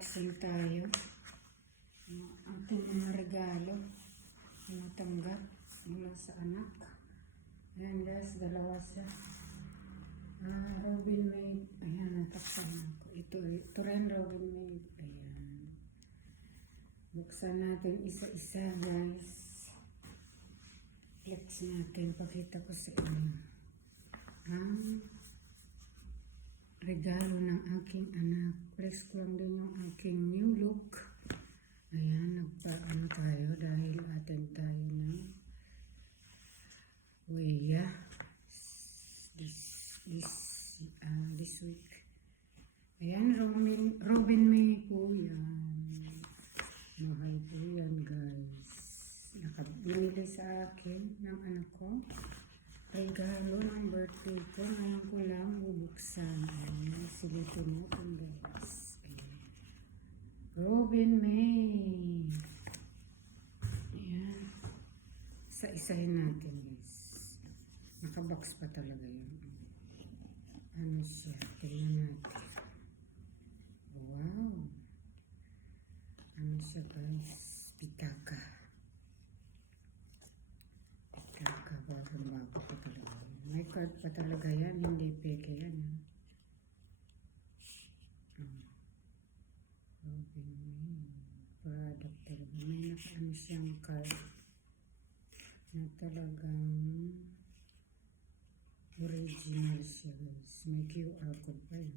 Unboxing tayo. Ang ating mga regalo na natanggap mula sa anak. Ayan guys, dalawa siya. Robin Maid. Ayan, natakpan ako. Ito rin Robin Maid. Ayan. Buksan natin isa-isa guys. Flex natin. Pakita ko sa inyo. Regalo ng aking anak. Flex ko lang din yung aking new look. Ayan, nagpaano tayo dahil atin tayo ng Weya this week. Ayan, Robin May po yan. Mahal po yan guys. Nakabinili sa akin ng anak ko. Regalo ng birthday ko. Ngayon ko lang bubuksan. Ayan, silipin mo kung guys. Ayan. Robin May. Ayan. Isa-isahin natin guys. Nakabox pa talaga yun. Ano siya? Tingnan natin. Wow. Ano siya guys? Pitaka. Bago pa talaga. May card pa talaga yan, hindi peke yan. Product talaga. May ano siyang card na talagang original siya guys. May QR code pa yun.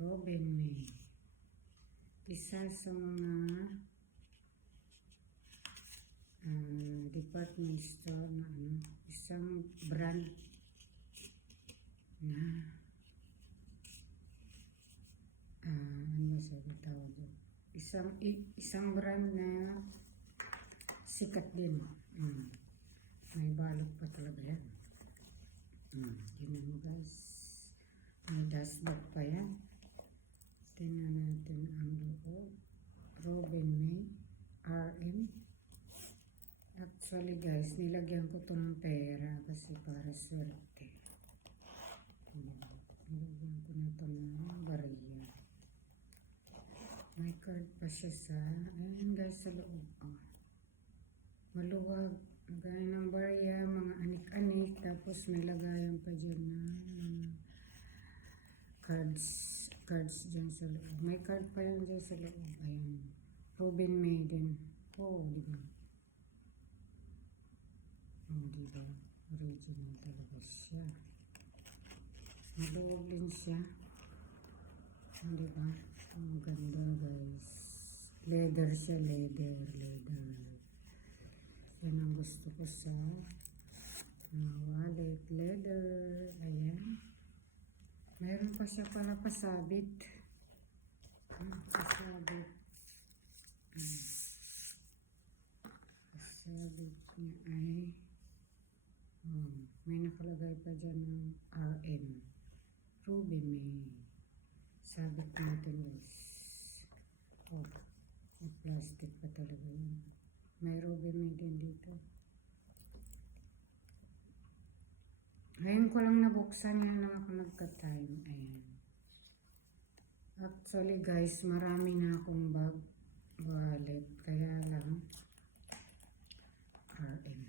Robin May. Isa sa mga department store na isang brand na ano sabi tawag doon? Isang brand na sikat din. May balot pa talaga yan. Yun mo guys. May dashboard pa yan. Tingnan natin ang loob. Robin May RM. Actually guys, nilagyan ko to ng pera kasi para swerte. Nilagyan ko na to ng barya. May card pa siya sa, ayan guys sa loob. Maluwag. Gaya ng barya, mga anik-anik. Tapos may lagayan pa dyan na cards dyan sa loob. May card pa yan dyan sa loob. Ayan. Robin Maiden. Oh, di ba? Diba? Original talaga siya. Maluwag din siya. Diba? Ang ganda guys. Leather siya. Leather. Yan ang gusto ko sa wallet. Leather. Ayan. Mayroon pa siya pala pasabit. Pasabit. Pasabit niya ay may nakalagay pa dyan ng RM. Robin May. Sabit natin guys. May plastic pa talaga yun. May Robin May din dito. Ngayon ko lang nabuksan yan na ako nagka-time. Ayan. Actually guys, marami na akong bag wallet. Kaya lang RM.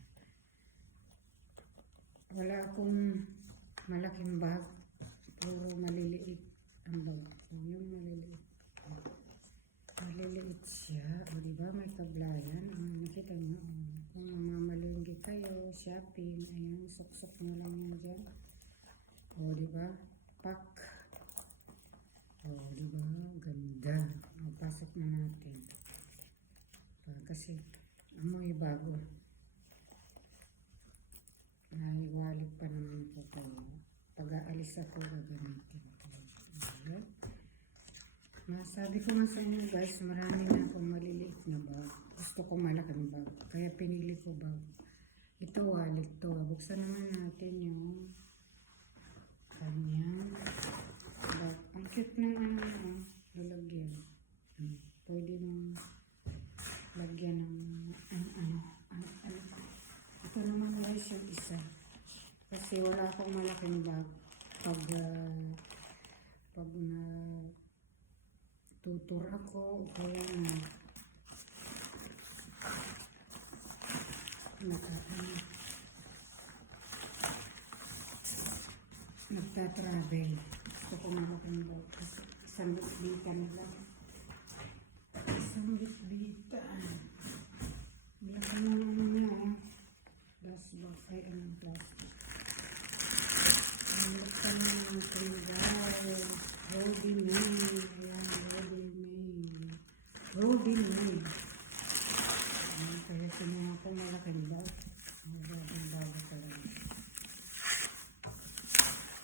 Wala akong malaking bag. Puro maliliit ang bag ko. Yung maliliit. Maliliit siya. O diba may kablayan. Nakita nyo. Kung mamamalinggi kayo, shopping. Ayan, suksok nyo lang yan dyan. O diba? Pack. O diba? Ganda. Pasok na natin. Kasi amoy bago. May wallet pa naman po tayo. Pag-aalis ako, gagamitin ko. Sabi ko nga sa inyo guys, marami na akong maliliit na bag. Gusto ko malaking bag. Kaya pinili ko bag. Ito wallet to. Buksan naman natin yung kanyang bag. Ang cute ng lalagyan. Pwede nang lagyan ng ito naman guys yung isa. Kasi wala akong malaking bag. Pag tutor ako o kaya na nagtatravel. Gusto ko malaking bag. Isang bitbita na lang. Isang bitbita. Malaki na ano niya. Plastic. Ay, anong plastic? Ang laki na ng tindahan. Robin May. Ayan, Robin May. Robin May. Kaya sinuha ko malaking bag. Malaking bag talaga.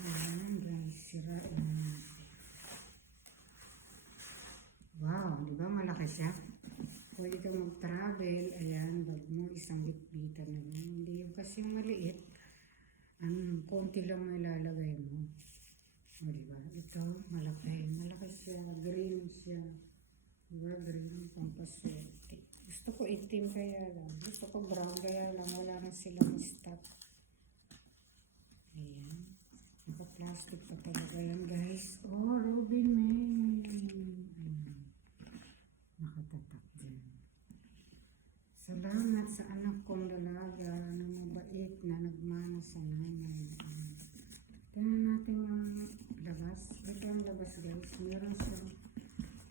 Ayan guys, sirain na natin. Wow, di ba malaki siya? Pwede kang mag-travel. Ayan, bag mo, isang bitbita na lang. Hindi yung kasi yung maliit. Konti lang may lalagay mo. O diba? Ito, malaki. Malaki siya. Green siya. Diba? Green, pampaswerte. Gusto ko itim kaya lang. Gusto ko brown kaya lang. Wala na silang stock. Ayan. Naka-plastic pa talaga yan guys. Oh, Robin May. Ayan. Nakatatak dyan. Salamat sa anak kong dalaga na mabait na nagmana sa nanay. Tingnan natin yung labas. Ito ang labas guys. Meron siyang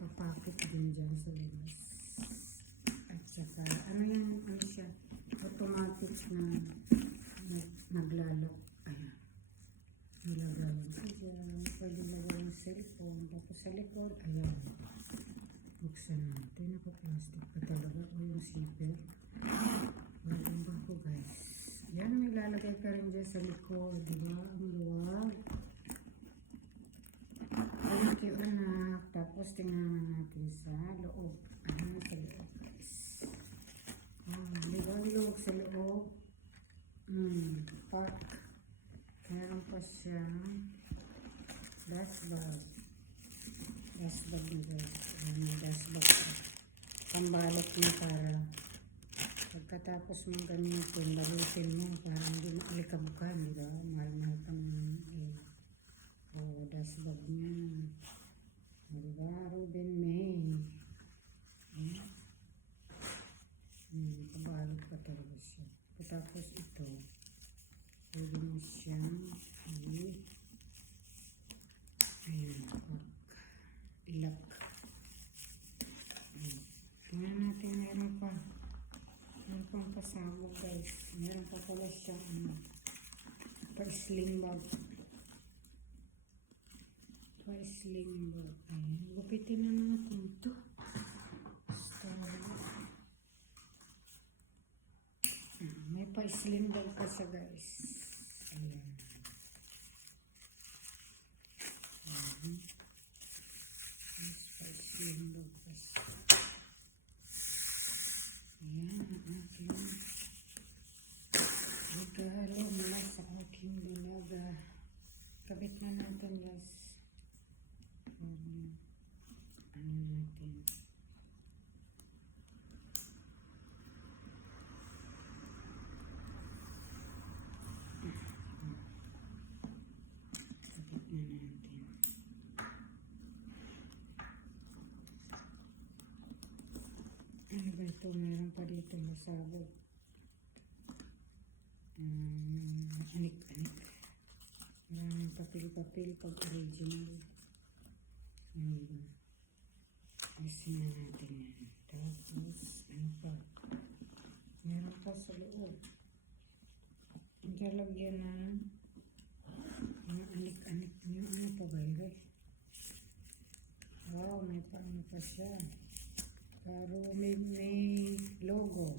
papakit din dyan sa labas. At saka, ano yan? Ano siya? Automatic na naglalak. Ayan. Nilagay ko dyan. Pwede nilagay yung cellphone. Tapos sa likod, ayan. Buksan natin. Naka-plastic pa talaga. O yung zipper. Walang bako guys. Yan, may lalagay ka rin dyan sa likod. Diba? Ang luwag. Thank you anak. Tapos tingnan natin sa loob. Ano sa loob guys. Diba ang loob sa loob? Pack. Meron pa siyang dust bag. Dust bag na guys. Dust bag. Pambalot mo para pagkatapos mong gamitin, balutin mo para hindi maalikabkan, diba? Mahal-mahal ka naman eh. O, dust bag niya. Diba? Robin May. Kabalot pa talaga siya. Pagkatapos ito, pwede mo siyang ilak. Tingnan natin, meron pa. Meron pang pasabog guys. Meron pa pala siyang pa-sling bag. Pa-sling bag. Ayan. Gupitin na natin ito. May pa-sling bag pa sa guys. Ayan. Pa-sling bag pa siya. Ayan ang aking regalo mula sa aking dalaga. Kabit na natin guys. Ano natin? Kabit na natin. Ano ba ito? Meron pa dito masabog. Anik-anik. Maraming papel-papel pag original. Ano ba? Ayusin na natin yan. Tapos, ano pa? Meron pa sa loob. Ang lalagyan ng mga anik-anik niyo. Ano pa ba yun? Wow, may paano pa siya. Pero may logo.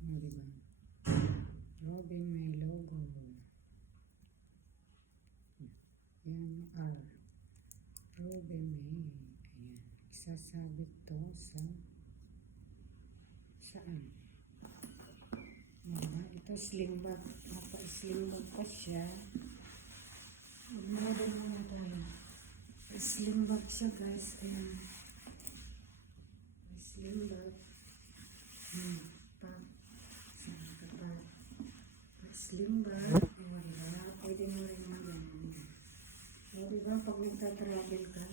Ano diba? Robin may logo. Yan R. Robin may. Ayan. Isasabit to sa saan? Diba? Ito sling bag. Naka-sling bag pa siya. Magmodel muna tayo. Sling bag siya guys. Ayan. Sling bag. Sling bag. O, diba? Pwede mo rin mag-yan. O, diba? Pag nagtatravel ka,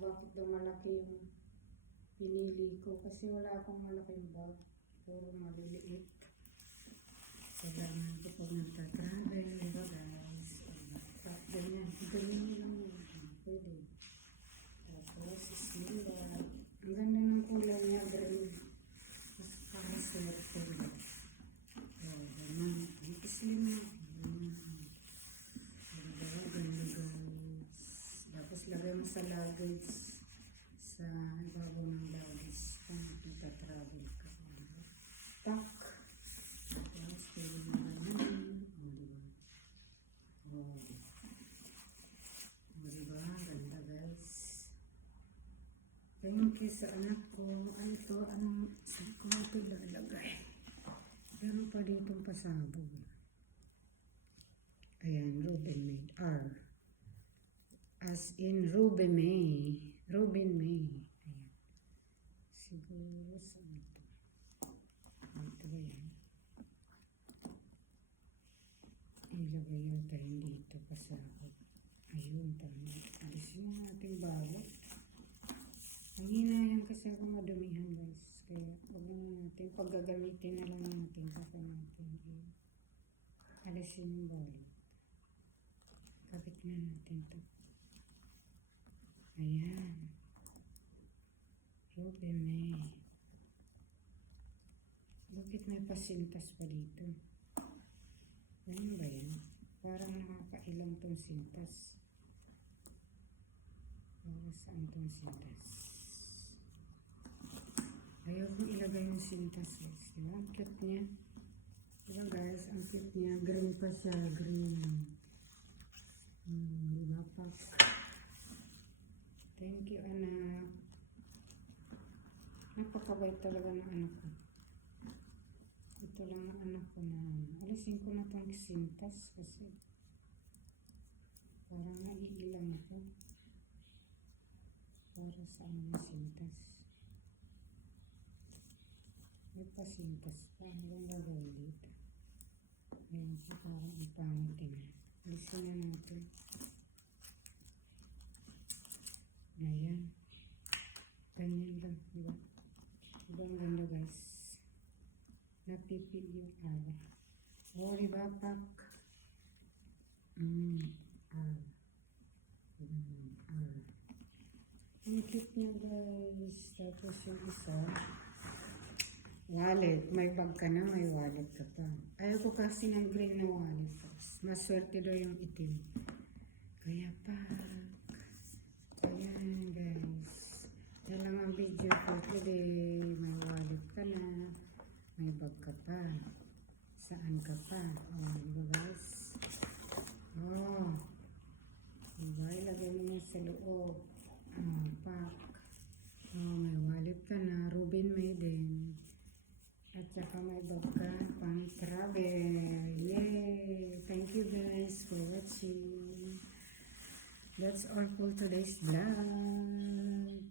bakit daw malaki yung pinili ko? Kasi wala akong malaking bag. Puro maliliit. Kailangan ko pag nagtatravel, diba guys? Ganyan. Ganyan nyo lang yun. Pwede. Tapos, slim bag. Ang ganda ng kulay niya, green. Mas parang swerte. Ganun. Slim na. Tapos lagay mo sa luggage sa ibabaw ng luggage kung magta-travel ka. Pack. Tapos pwede mo ganyan. Diba? Ganda guys. Thank you sa anak ko. Ay ito, anong saan ko ito lalagay? Meron pa ditong pasabog. Ayan, Ruben May. R. As in Ruben May. Ruben May. Ayan. Siguro saan ito? Ito ba yan? Ilagay yata hindi ito pasabog. Ayun, tama. Alisin na natin balot. Ang hinayan kasi ako madumihan guys. Kaya huwag na natin. Pag gagamitin na lang natin. Saka natin. Alisin yung balot. Kapit na natin ito. Ayan. Ruben May. Bakit may pasintas pa dito? Ano ba yan? Parang nakakailang tong sintas. Para saan tong sintas? Ayaw kong ilagay yung sintas guys. Diba? Ang cute niya. Diba guys? Ang cute niya. Green pa siya. Green. Diba pak? Thank you anak. Napakabait talaga ng anak ko. Ito lang ang anak ko na. Alisin ko na itong sintas kasi parang naiilang ito. Para saan yung sintas? May pasintas pa. Hanggang gagawin dito. Ayan po parang ipangitin. Alisin na natin. Ayan. Ganyan lang. Diba? Diba ang ganda guys? Napipil yung R. O, diba pak? R. R. Ang cute niya guys. Tapos yung isa. Wallet. May bag ka na, may wallet ka pa. Ayaw ko kasi ng green na wallet. Maswerte daw yung itim. Kaya pak. Ayan guys. Yan lang ang video for today. May wallet ka na. May bag ka pa. Saan ka pa? Oh, diba guys? Oh. Diba? Ilagay mo na sa loob. Oh, pack. Oh, may wallet ka na. Ruben May din. At saka may bag ka pang travel. Yay! Thank you guys for watching. That's all for today's vlog.